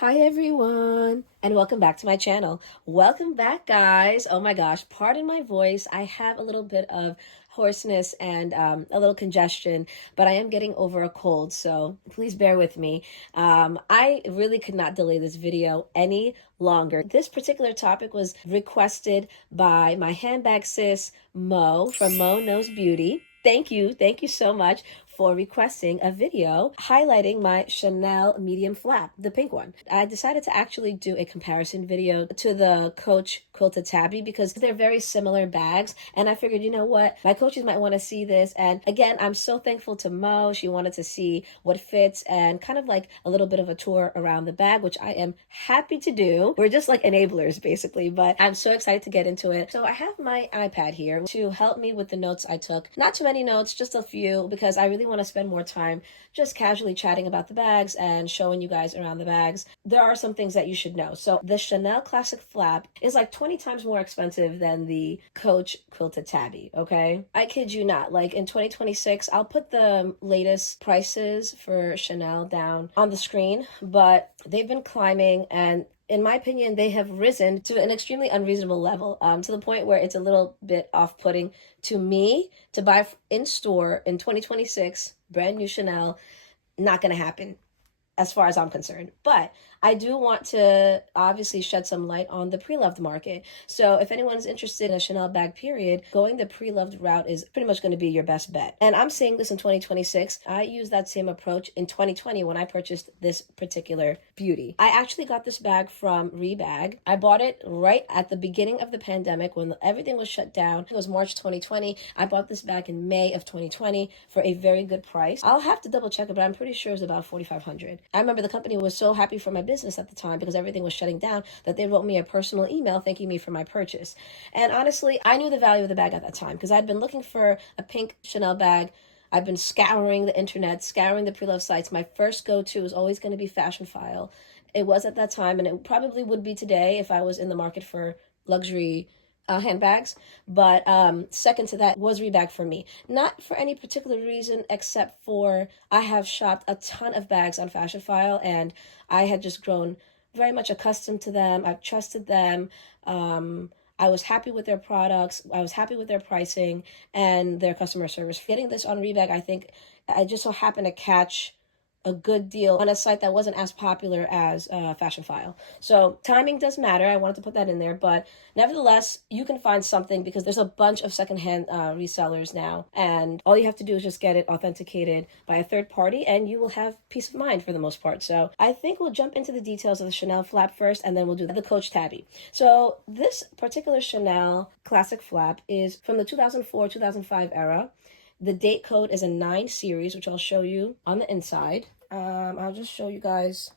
Hi everyone, and welcome back to my channel. Welcome back, guys. Oh my gosh, pardon my voice. I have a little bit of hoarseness and a little congestion, but I am getting over a cold, so please bear with me. I really could not delay this video any longer. This particular topic was requested by my handbag sis, Mo, from Mo Knows Beauty. Thank you so much for requesting a video highlighting my Chanel medium flap, the pink one. I decided to actually do a comparison video to the Coach Quilted Tabby because they're very similar bags, and I figured, you know what, my coaches might want to see this. And again, I'm so thankful to Mo. She wanted to see what fits and kind of like a little bit of a tour around the bag, which I am happy to do. We're just like enablers basically, but I'm so excited to get into it. So I have my iPad here to help me with the notes I took. Not too many notes, just a few, because I really want to spend more time just casually chatting about the bags and showing you guys around the bags. There are some things that you should know. So the Chanel Classic Flap is like 20 times more expensive than the Coach Quilted Tabby, okay? I kid you not. Like in 2026, I'll put the latest prices for Chanel down on the screen, but they've been climbing, and in my opinion, they have risen to an extremely unreasonable level, to the point where it's a little bit off-putting to me to buy in store in 2026, brand new Chanel. Not going to happen as far as I'm concerned. But I do want to obviously shed some light on the pre-loved market. So if anyone's interested in a Chanel bag period, going the pre-loved route is pretty much going to be your best bet. And I'm saying this in 2026. I used that same approach in 2020 when I purchased this particular beauty. I actually got this bag from Rebag. I bought it right at the beginning of the pandemic when everything was shut down. It was March 2020. I bought this bag in May of 2020 for a very good price. I'll have to double check it, but I'm pretty sure it was about $4,500. I remember the company was so happy for my business at the time because everything was shutting down that they wrote me a personal email thanking me for my purchase. And honestly, I knew the value of the bag at that time because I'd been looking for a pink Chanel bag. I've been scouring the internet, scouring the pre-love sites. My first go-to was always going to be Fashionphile. It was at that time, and it probably would be today if I was in the market for luxury handbags. But second to that was Rebag for me. Not for any particular reason except for I have shopped a ton of bags on Fashionphile, and I had just grown very much accustomed to them. I've trusted them. I was happy with their products. I was happy with their pricing and their customer service. Getting this on Rebag, I think I just so happened to catch a good deal on a site that wasn't as popular as Fashionphile. So timing does matter. I wanted to put that in there, but nevertheless, you can find something because there's a bunch of secondhand resellers now, and all you have to do is just get it authenticated by a third party, and you will have peace of mind for the most part. So I think we'll jump into the details of the Chanel flap first, and then we'll do the Coach Tabby. So this particular Chanel Classic Flap is from the 2004-2005 era. The date code is a 9 series, which I'll show you on the inside. I'll just show you guys.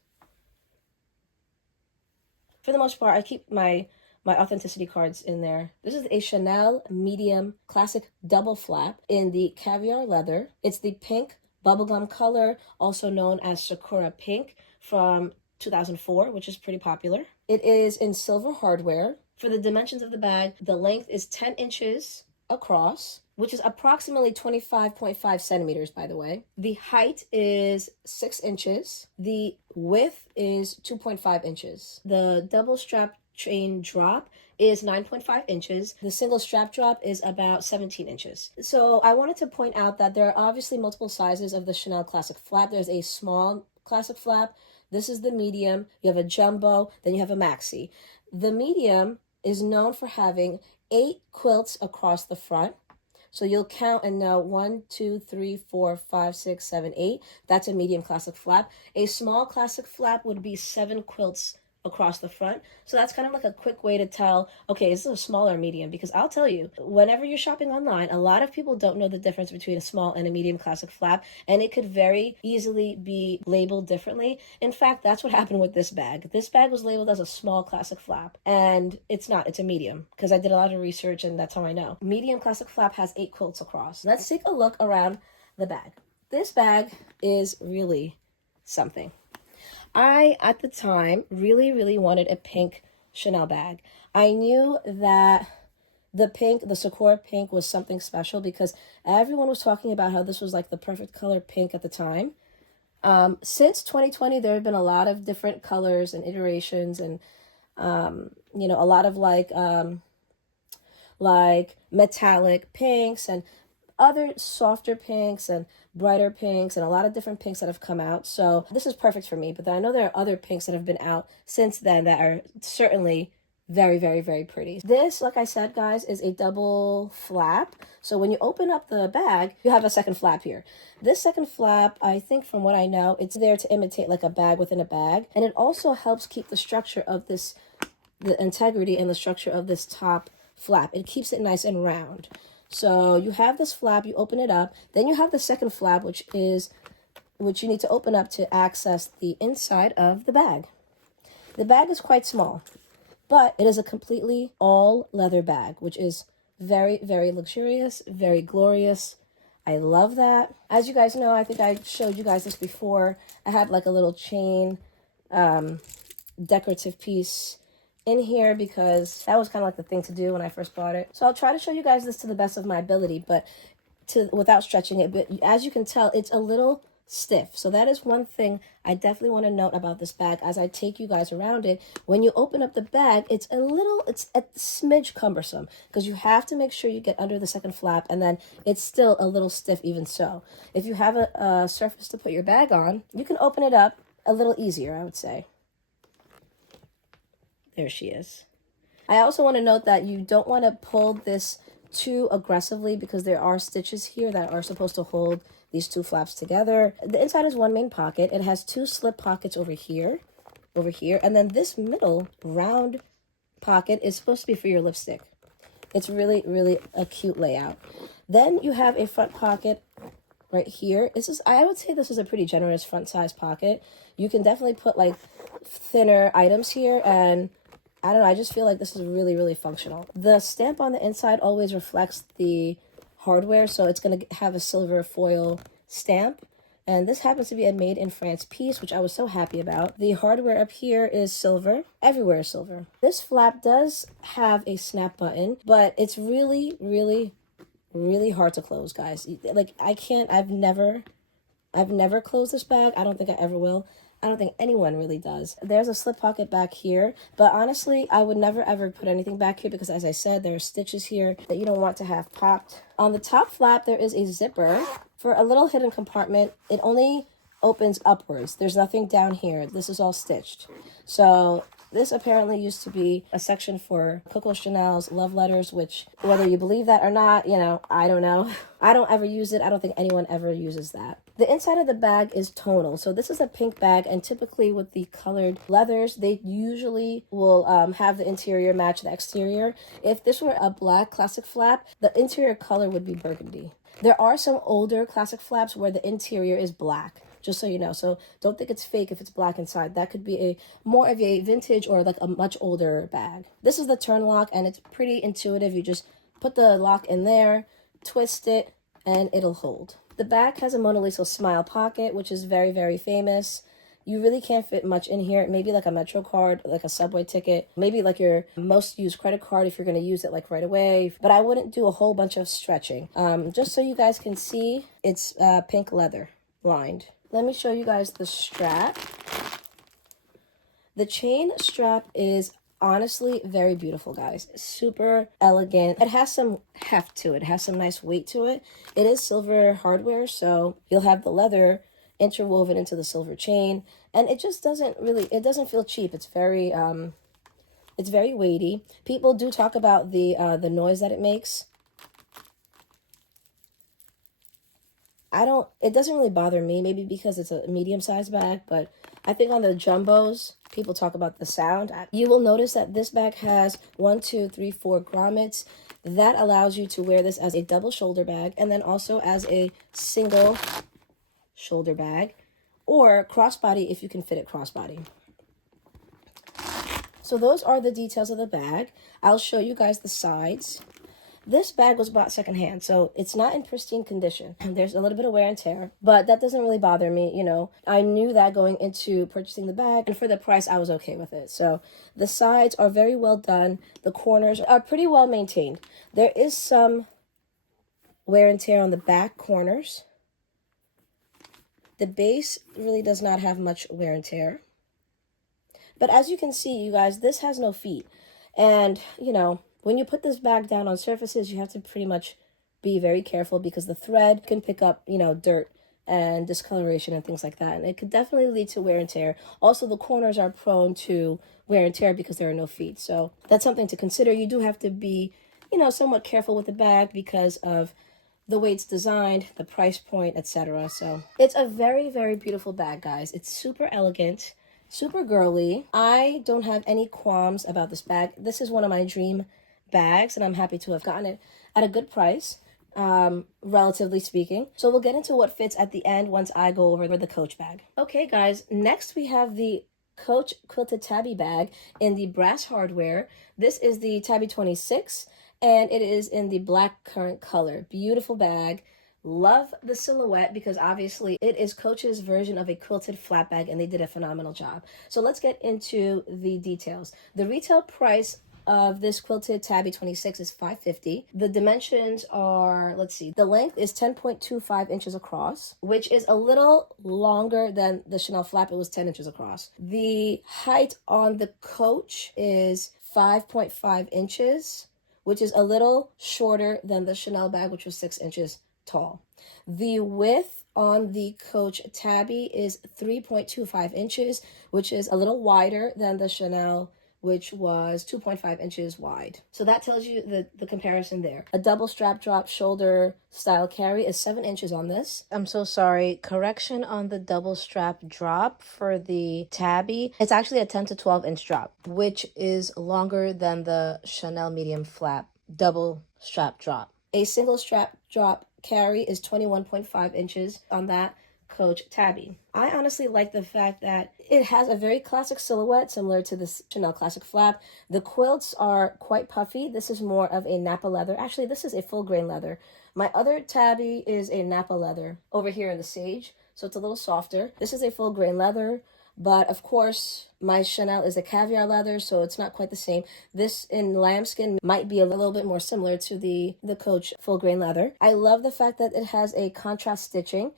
For the most part, I keep my authenticity cards in there. This is a Chanel medium classic double flap in the caviar leather. It's the pink bubblegum color, also known as Sakura Pink, from 2004, which is pretty popular. It is in silver hardware. For the dimensions of the bag, the length is 10 inches across, which is approximately 25.5 centimeters, by the way. The height is 6 inches. The width is 2.5 inches. The double strap chain drop is 9.5 inches. The single strap drop is about 17 inches. So I wanted to point out that there are obviously multiple sizes of the Chanel Classic Flap. There's a small Classic Flap. This is the medium. You have a jumbo, then you have a maxi. The medium is known for having 8 quilts across the front. So you'll count and know 1, 2, 3, 4, 5, 6, 7, 8. That's a medium classic flap. A small classic flap would be 7 quilts across the front. So that's kind of like a quick way to tell, okay, this is a smaller medium, because I'll tell you, whenever you're shopping online, a lot of people don't know the difference between a small and a medium classic flap, and it could very easily be labeled differently. In fact, that's what happened with this bag. This bag was labeled as a small classic flap, and it's not, it's a medium, because I did a lot of research and that's how I know. Medium classic flap has 8 quilts across. Let's take a look around the bag. This bag is really something. I, at the time, really wanted a pink Chanel bag. I knew that the Sakura pink was something special because everyone was talking about how this was like the perfect color pink at the time. Since 2020, there have been a lot of different colors and iterations, and you know, a lot of like metallic pinks and other softer pinks and brighter pinks and a lot of different pinks that have come out. So this is perfect for me. But then I know there are other pinks that have been out since then that are certainly very, very, very pretty. This, like I said, guys, is a double flap. So when you open up the bag, you have a second flap here. This second flap, I think from what I know, it's there to imitate like a bag within a bag. And it also helps keep the structure of this, the integrity and the structure of this top flap. It keeps it nice and round. So you have this flap, you open it up, then you have the second flap, which you need to open up to access the inside of the bag. The bag is quite small, but it is a completely all leather bag, which is very, very luxurious, very glorious. I love that. As you guys know, I think I showed you guys this before. I had like a little chain decorative piece in here because that was kind of like the thing to do when I first bought it. So I'll try to show you guys this to the best of my ability, but without stretching it. But as you can tell, it's a little stiff. So that is one thing I definitely want to note about this bag as I take you guys around it. When you open up the bag, it's a smidge cumbersome because you have to make sure you get under the second flap, and then it's still a little stiff even so. If you have a surface to put your bag on, you can open it up a little easier, I would say. There she is. I also want to note that you don't want to pull this too aggressively because there are stitches here that are supposed to hold these two flaps together. The inside is one main pocket. It has two slip pockets over here, and then this middle round pocket is supposed to be for your lipstick. It's really, really a cute layout. Then you have a front pocket right here. I would say this is a pretty generous front size pocket. You can definitely put like thinner items here, and I don't know, I just feel like this is really, really functional. The stamp on the inside always reflects the hardware, so it's going to have a silver foil stamp. And this happens to be a made in France piece, which I was so happy about. The hardware up here is silver. Everywhere is silver. This flap does have a snap button, but it's really, really, really hard to close, guys. Like, I've never closed this bag. I don't think I ever will. I don't think anyone really does. There's a slip pocket back here, but honestly, I would never ever put anything back here because, as I said, there are stitches here that you don't want to have popped. On the top flap, there is a zipper for a little hidden compartment. It only opens upwards. There's nothing down here. This is all stitched. So this apparently used to be a section for Coco Chanel's love letters, which, whether you believe that or not, you know, I don't know. I don't ever use it. I don't think anyone ever uses that. The inside of the bag is tonal. So this is a pink bag, and typically with the colored leathers, they usually will have the interior match the exterior. If this were a black classic flap, the interior color would be burgundy. There are some older classic flaps where the interior is black, just so you know. So don't think it's fake if it's black inside. That could be more of a vintage or like a much older bag. This is the turn lock, and it's pretty intuitive. You just put the lock in there, twist it, and it'll hold. The back has a Mona Lisa smile pocket, which is very, very famous. You really can't fit much in here. Maybe like a Metro card, like a subway ticket, maybe like your most used credit card if you're going to use it like right away. But I wouldn't do a whole bunch of stretching. Just so you guys can see, it's pink leather lined. Let me show you guys the strap. The chain strap is honestly very beautiful, guys. Super elegant. It has some heft to it. It has some nice weight to it. It is silver hardware, so you'll have the leather interwoven into the silver chain, and it just doesn't feel cheap. It's very weighty. People do talk about the noise that it makes. It doesn't really bother me, maybe because it's a medium-sized bag, but I think on the jumbos, people talk about the sound. You will notice that this bag has 4 grommets. That allows you to wear this as a double shoulder bag, and then also as a single shoulder bag, or crossbody if you can fit it crossbody. So those are the details of the bag. I'll show you guys the sides. This bag was bought secondhand, so it's not in pristine condition. There's a little bit of wear and tear, but that doesn't really bother me. You know, I knew that going into purchasing the bag, and for the price, I was okay with it. So the sides are very well done. The corners are pretty well maintained. There is some wear and tear on the back corners. The base really does not have much wear and tear. But as you can see, you guys, this has no feet. And, you know, when you put this bag down on surfaces, you have to pretty much be very careful because the thread can pick up, you know, dirt and discoloration and things like that. And it could definitely lead to wear and tear. Also, the corners are prone to wear and tear because there are no feet. So that's something to consider. You do have to be, you know, somewhat careful with the bag because of the way it's designed, the price point, etc. So it's a very, very beautiful bag, guys. It's super elegant, super girly. I don't have any qualms about this bag. This is one of my dream bags, and I'm happy to have gotten it at a good price, relatively speaking. So we'll get into what fits at the end once I go over the Coach bag. Okay, guys, next we have the Coach Quilted Tabby bag in the brass hardware. This is the Tabby 26, and it is in the black currant color. Beautiful bag. Love the silhouette because obviously it is Coach's version of a quilted flap bag, and they did a phenomenal job. So let's get into the details. The retail price of this Quilted Tabby 26 is $5.50. The dimensions are, let's see, the length is 10.25 inches across, which is a little longer than the Chanel flap. It was 10 inches across. The height on the Coach is 5.5 inches, which is a little shorter than the Chanel bag, which was 6 inches tall. The width on the Coach Tabby is 3.25 inches, which is a little wider than the Chanel, which was 2.5 inches wide. So that tells you the comparison there. A double strap drop shoulder style carry is 7 inches on this. I'm so sorry. Correction on the double strap drop for the Tabby. It's actually a 10 to 12 inch drop, which is longer than the Chanel medium flap double strap drop. A single strap drop carry is 21.5 inches on that Coach Tabby. I honestly like the fact that it has a very classic silhouette similar to the Chanel Classic Flap. The quilts are quite puffy. This is more of a Napa leather. Actually, this is a full grain leather. My other Tabby is a Napa leather over here in the sage, so it's a little softer. This is a full grain leather, but of course, my Chanel is a caviar leather, so it's not quite the same. This in lambskin might be a little bit more similar to the Coach full grain leather. I love the fact that it has a contrast stitching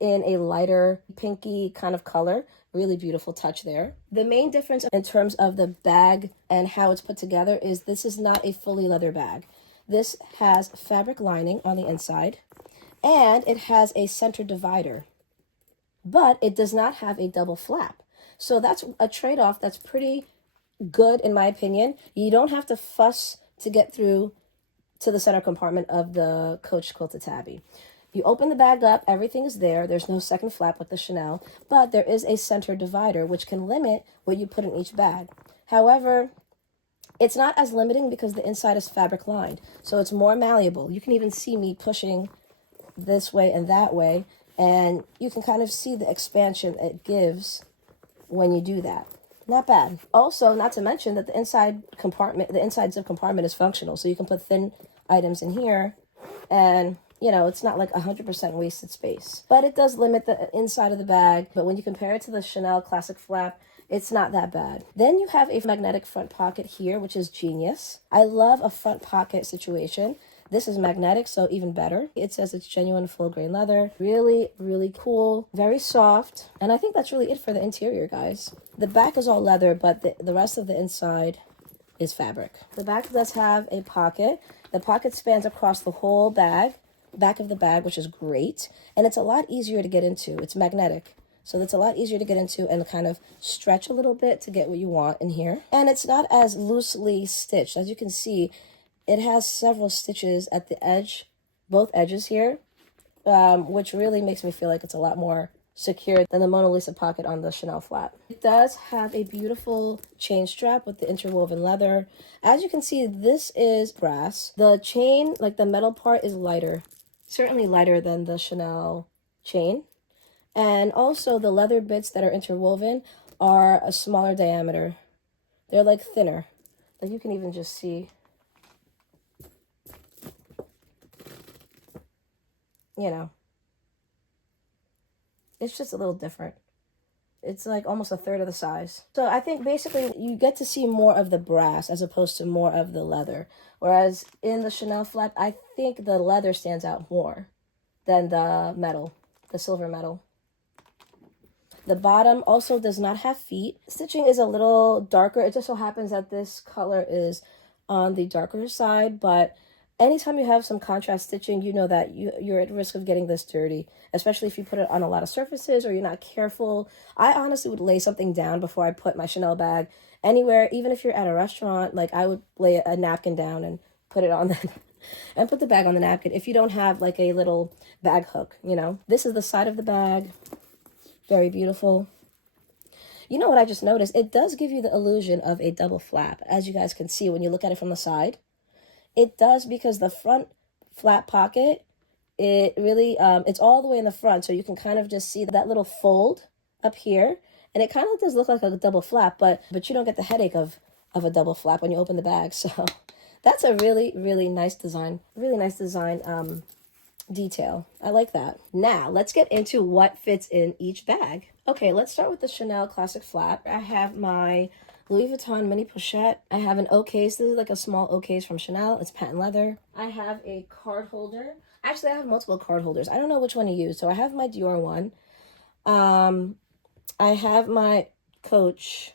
in a lighter pinky kind of color. Really beautiful touch there. The main difference in terms of the bag and how it's put together is this is not a fully leather bag. This has fabric lining on the inside, and it has a center divider, but it does not have a double flap. So that's a trade-off that's pretty good in my opinion. You don't have to fuss to get through to the center compartment of the Coach Quilted Tabby. You open the bag up, everything is there. There's no second flap like the Chanel, but there is a center divider, which can limit what you put in each bag. However, it's not as limiting because the inside is fabric lined, so it's more malleable. You can even see me pushing this way and that way, and you can kind of see the expansion it gives when you do that. Not bad. Also, not to mention that the inside compartment, the inside zip compartment is functional, so you can put thin items in here, and you know, it's not like 100% wasted space. But it does limit the inside of the bag. But when you compare it to the Chanel Classic Flap, it's not that bad. Then you have a magnetic front pocket here, which is genius. I love a front pocket situation. This is magnetic, so even better. It says it's genuine full grain leather. Really, really cool. Very soft. And I think that's really it for the interior, guys. The back is all leather, but the rest of the inside is fabric. The back does have a pocket. The pocket spans across the whole bag. Back of the bag, which is great, and it's a lot easier to get into. It's magnetic, so it's a lot easier to get into and kind of stretch a little bit to get what you want in here. And it's not as loosely stitched. As you can see, it has several stitches at the edge, both edges here, which really makes me feel like it's a lot more secure than the Mona Lisa pocket on the Chanel flap. It does have a beautiful chain strap with the interwoven leather. As you can see, this is brass. The chain, like the metal part, is lighter. Certainly lighter than the Chanel chain. And also the leather bits that are interwoven are a smaller diameter. They're like thinner. Like you can even just see, you know, it's just a little different. It's like almost a third of the size. So I think basically you get to see more of the brass as opposed to more of the leather. Whereas in the Chanel flap, I think the leather stands out more than the metal, the silver metal. The bottom also does not have feet. Stitching is a little darker. It just so happens that this color is on the darker side, but anytime you have some contrast stitching, you know that you're at risk of getting this dirty, especially if you put it on a lot of surfaces or you're not careful. I honestly would lay something down before I put my Chanel bag anywhere, even if you're at a restaurant. Like, I would lay a napkin down and put it on the and put the bag on the napkin if you don't have like a little bag hook, you know. This is the side of the bag. Very beautiful. You know what I just noticed? It does give you the illusion of a double flap, as you guys can see when you look at it from the side. It does, because the front flap pocket, it really, it's all the way in the front, so you can kind of just see that little fold up here, and it kind of does look like a double flap, but you don't get the headache of a double flap when you open the bag. So that's a really, really nice design. Really nice design detail. I like that. Now, let's get into what fits in each bag. Okay, let's start with the Chanel Classic Flap. I have my Louis Vuitton mini pochette. I have an O case. This is like a small O case from Chanel. It's patent leather. I have a card holder. Actually, I have multiple card holders. I don't know which one to use. So I have my Dior one. I have my Coach,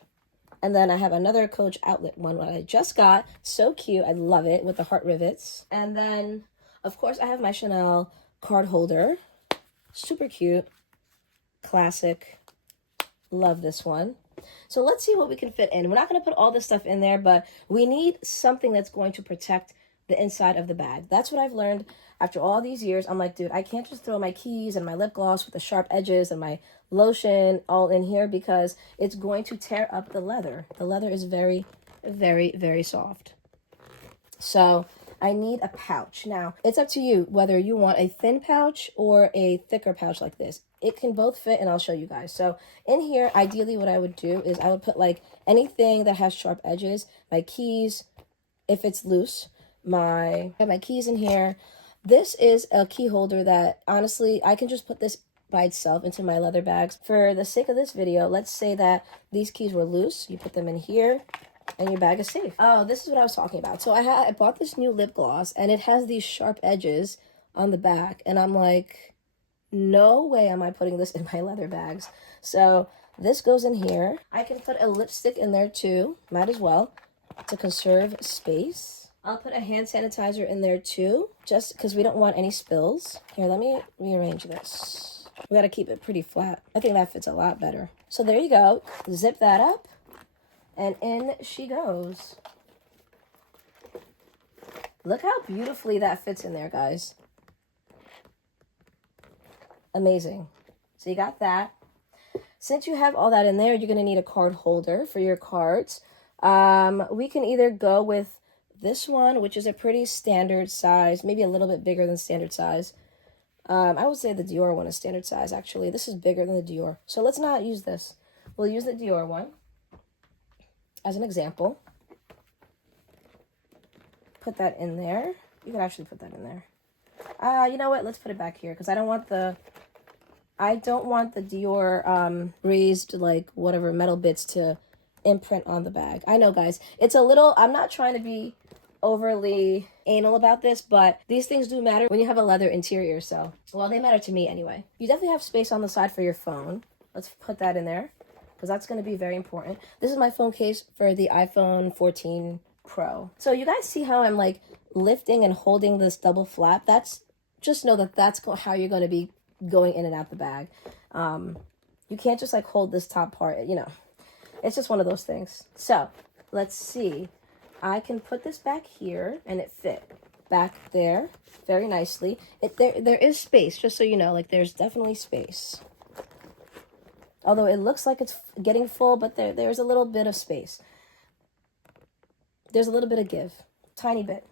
and then I have another Coach outlet one that I just got. So cute. I love it, with the heart rivets. And then, of course, I have my Chanel card holder. Super cute. Classic. Love this one. So let's see what we can fit in. We're not going to put all this stuff in there, but we need something that's going to protect the inside of the bag. That's what I've learned after all these years. I'm like, dude, I can't just throw my keys and my lip gloss with the sharp edges and my lotion all in here, because it's going to tear up the leather. The leather is very, very, very soft. So I need a pouch. Now, it's up to you whether you want a thin pouch or a thicker pouch like this. It can both fit, and I'll show you guys. So in here, ideally what I would do is I would put like anything that has sharp edges, my keys, if it's loose, I have my keys in here. This is a key holder that, honestly, I can just put this by itself into my leather bags. For the sake of this video, let's say that these keys were loose. You put them in here, and your bag is safe. Oh, this is what I was talking about. So I bought this new lip gloss, and it has these sharp edges on the back, and I'm like, no way am I putting this in my leather bags. So this goes in here. I can put a lipstick in there too, might as well, to conserve space. I'll put a hand sanitizer in there too, just because we don't want any spills. Here, let me rearrange this. We gotta keep it pretty flat. I think that fits a lot better. So there you go. Zip that up, and in she goes. Look how beautifully that fits in there, guys. Amazing. So you got that. Since you have all that in there, you're going to need a card holder for your cards. We can either go with this one, which is a pretty standard size, maybe a little bit bigger than standard size. I would say the Dior one is standard size, actually. This is bigger than the Dior. So let's not use this. We'll use the Dior one as an example. Put that in there. You can actually put that in there. You know what? Let's put it back here, because I don't want the Dior raised, like, whatever metal bits to imprint on the bag. I know, guys, it's a little, I'm not trying to be overly anal about this, but these things do matter when you have a leather interior. So, well, they matter to me anyway. You definitely have space on the side for your phone. Let's put that in there, because that's going to be very important. This is my phone case for the iPhone 14 Pro. So you guys see how I'm like lifting and holding this double flap? Just know that that's how you're going to be going in and out the bag. You can't just like hold this top part, you know. It's just one of those things. So let's see. I can put this back here, and it fit back there very nicely. There is space, just so you know. Like, there's definitely space. Although it looks like it's getting full, but there's a little bit of space. There's a little bit of give, tiny bit.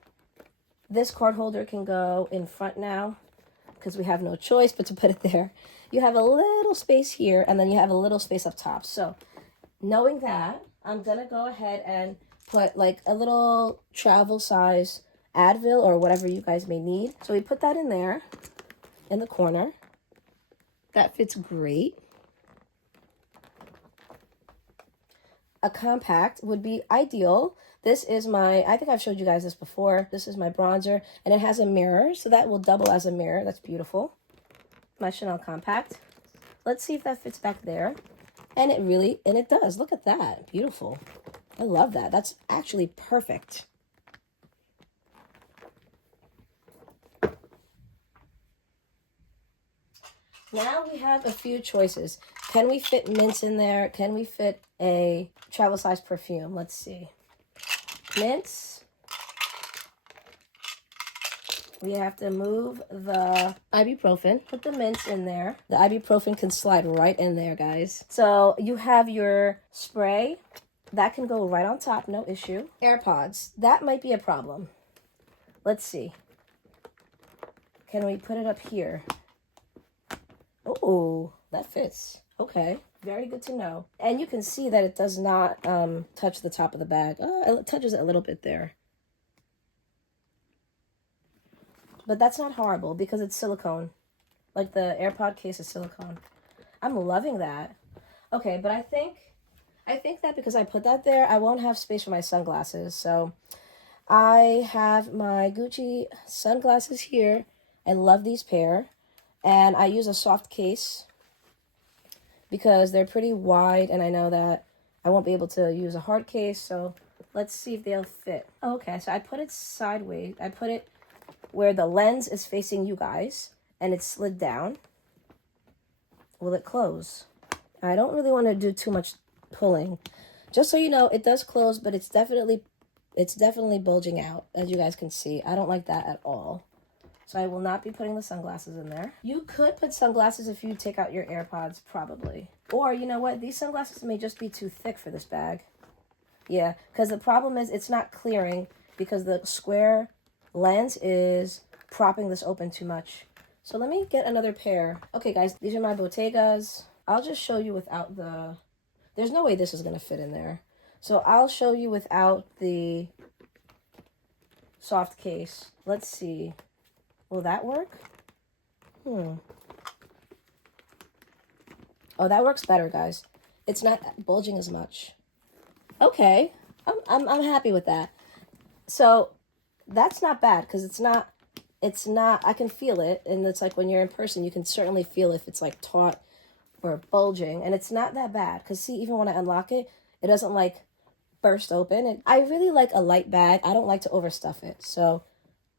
This card holder can go in front now, because we have no choice but to put it there. You have a little space here, and then you have a little space up top. So knowing that, I'm going to go ahead and put like a little travel size Advil or whatever you guys may need. So we put that in there in the corner. That fits great. A compact would be ideal. This is I think I've showed you guys this before. This is my bronzer, and it has a mirror, so that will double as a mirror. That's beautiful. My Chanel compact. Let's see if that fits back there. And it does. Look at that. Beautiful. I love that. That's actually perfect. Now we have a few choices. Can we fit mints in there? Can we fit a travel size perfume? Let's see. Mints. We have to move the ibuprofen. Put the mints in there. The ibuprofen can slide right in there, guys. So you have your spray. That can go right on top, no issue. AirPods. That might be a problem. Let's see. Can we put it up here? Oh, that fits. Okay, very good to know. And you can see that it does not touch the top of the bag. Oh, it touches it a little bit there. But that's not horrible because it's silicone. Like the AirPod case is silicone. I'm loving that. Okay, but I think that because I put that there, I won't have space for my sunglasses. So I have my Gucci sunglasses here. I love these pair. And I use a soft case because they're pretty wide, and I know that I won't be able to use a hard case, so let's see if they'll fit. Okay, so I put it sideways. I put it where the lens is facing you guys, and it's slid down. Will it close? I don't really want to do too much pulling. Just so you know, it does close, but it's definitely bulging out, as you guys can see. I don't like that at all. So I will not be putting the sunglasses in there. You could put sunglasses if you take out your AirPods, probably. Or, you know what? These sunglasses may just be too thick for this bag. Yeah, because the problem is it's not clearing because the square lens is propping this open too much. So let me get another pair. Okay, guys, these are my Bottegas. I'll just show you without the... There's no way this is going to fit in there. So I'll show you without the soft case. Let's see. Will that work? Oh, that works better, guys. It's not bulging as much. Okay, I'm happy with that. So that's not bad because it's not. I can feel it, and it's like when you're in person, you can certainly feel if it's like taut or bulging, and it's not that bad. Because see, even when I unlock it, it doesn't like burst open. And I really like a light bag. I don't like to overstuff it, so.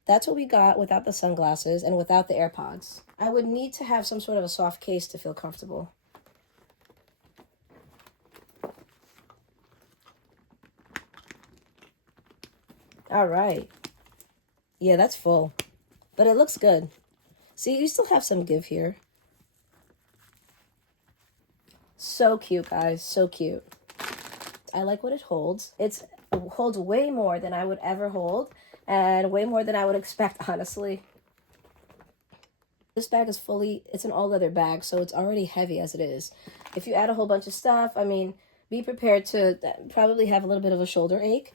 That's what we got without the sunglasses and without the AirPods. I would need to have some sort of a soft case to feel comfortable. All right. Yeah, that's full. But it looks good. See, you still have some give here. So cute, guys. So cute. I like what it holds. It holds way more than I would ever hold. And way more than I would expect, honestly. This bag is it's an all-leather bag, so it's already heavy as it is. If you add a whole bunch of stuff, I mean, be prepared to probably have a little bit of a shoulder ache.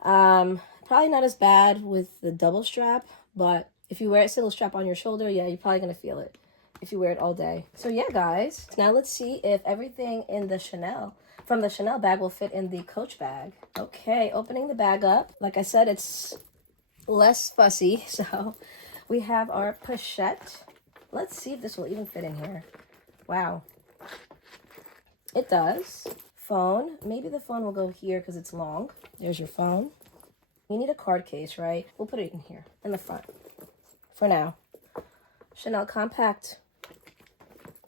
Probably not as bad with the double strap, but if you wear a single strap on your shoulder, yeah, you're probably going to feel it if you wear it all day. So yeah, guys, now let's see if everything in the from the Chanel bag will fit in the Coach bag. Okay, opening the bag up. Like I said, it's less fussy. So we have our pochette. Let's see if this will even fit in here. Wow. It does. Phone. Maybe the phone will go here because it's long. There's your phone. You need a card case, right? We'll put it in here, in the front. For now. Chanel Compact.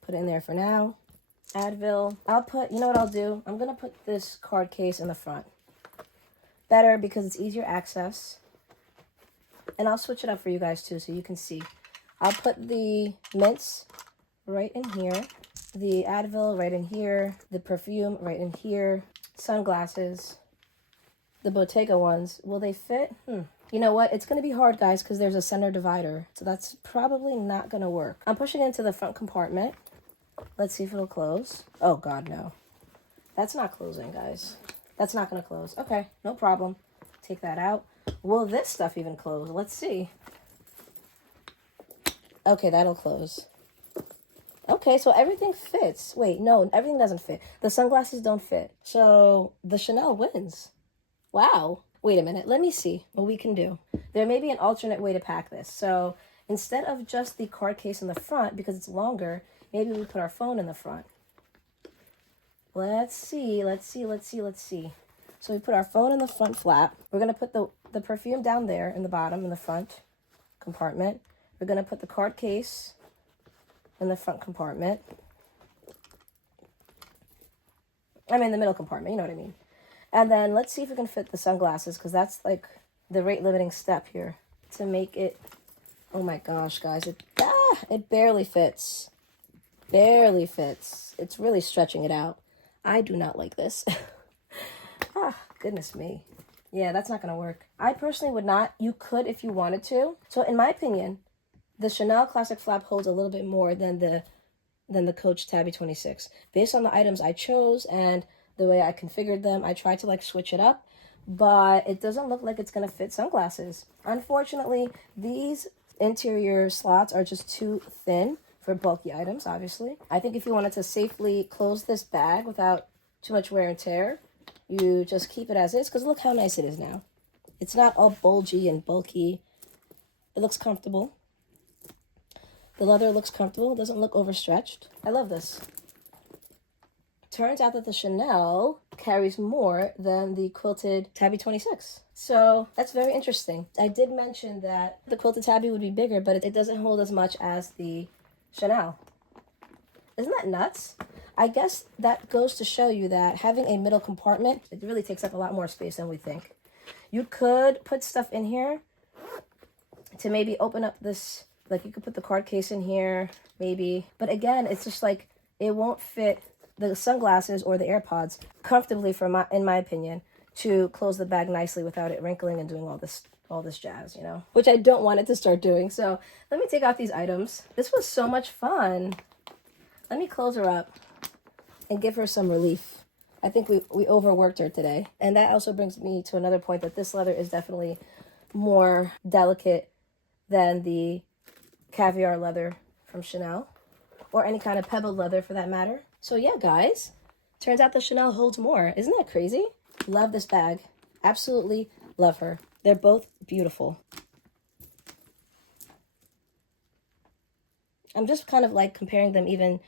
Put it in there for now. Advil. You know what I'll do? I'm going to put this card case in the front. Better because it's easier access. And I'll switch it up for you guys too so you can see. I'll put the mints right in here. The Advil right in here. The perfume right in here. Sunglasses. The Bottega ones. Will they fit? You know what? It's going to be hard, guys, because there's a center divider. So that's probably not going to work. I'm pushing into the front compartment. Let's see if it'll close. Oh, God, no. That's not closing, guys. That's not going to close. Okay, no problem. Take that out. Will this stuff even close? Let's see. Okay, that'll close. Okay, so everything fits. Wait, no, everything doesn't fit. The sunglasses don't fit. So the Chanel wins. Wow. Wait a minute. Let me see what we can do. There may be an alternate way to pack this. So instead of just the card case in the front, because it's longer, maybe we put our phone in the front. Let's see. So we put our phone in the front flap. We're going to put the perfume down there in the bottom, in the front compartment. We're going to put the card case in the front compartment. I mean, the middle compartment, you know what I mean. And then let's see if we can fit the sunglasses, because that's like the rate limiting step here to make it. Oh my gosh, guys, it barely fits. Barely fits. It's really stretching it out. I do not like this. Goodness me. Yeah, that's not going to work. I personally would not. You could if you wanted to. So in my opinion, the Chanel Classic Flap holds a little bit more than the Coach Tabby 26. Based on the items I chose and the way I configured them, I tried to like switch it up, but it doesn't look like it's going to fit sunglasses. Unfortunately, these interior slots are just too thin for bulky items, obviously. I think if you wanted to safely close this bag without too much wear and tear, you just keep it as is, because look how nice it is now. It's not all bulgy and bulky. It looks comfortable. The leather looks comfortable. It doesn't look overstretched. I love this. Turns out that the Chanel carries more than the Quilted Tabby 26. So that's very interesting. I did mention that the Quilted Tabby would be bigger, but it doesn't hold as much as the Chanel. Isn't that nuts? I guess that goes to show you that having a middle compartment, it really takes up a lot more space than we think. You could put stuff in here to maybe open up this, like you could put the card case in here, maybe. But again, it's just like, it won't fit the sunglasses or the AirPods comfortably, in my opinion, to close the bag nicely without it wrinkling and doing all this jazz, you know, which I don't want it to start doing. So let me take out these items. This was so much fun. Let me close her up and give her some relief. I think we overworked her today. And that also brings me to another point, that this leather is definitely more delicate than the caviar leather from Chanel, or any kind of pebbled leather for that matter. So yeah, guys, turns out the Chanel holds more. Isn't that crazy? Love this bag. Absolutely love her. They're both beautiful. I'm just kind of like comparing them even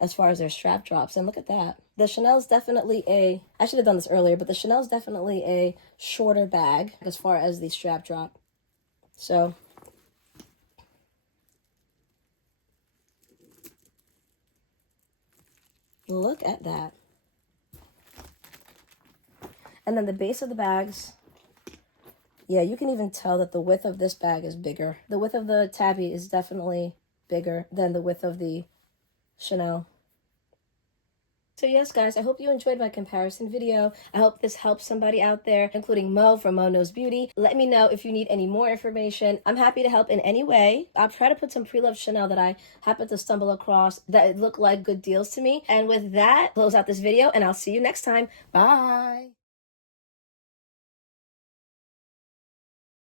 as far as their strap drops. And look at that. The Chanel's definitely I should have done this earlier, but the Chanel's definitely a shorter bag as far as the strap drop. So look at that. And then the base of the bags, yeah, you can even tell that the width of this bag is bigger. The width of the Tabby is definitely bigger than the width of the Chanel. So yes, guys, I hope you enjoyed my comparison video. I hope this helps somebody out there, including Mo from Mo Knows Beauty. Let me know if you need any more information. I'm happy to help in any way. I'll try to put some pre-loved Chanel that I happen to stumble across that look like good deals to me. And with that, close out this video, and I'll see you next time. Bye.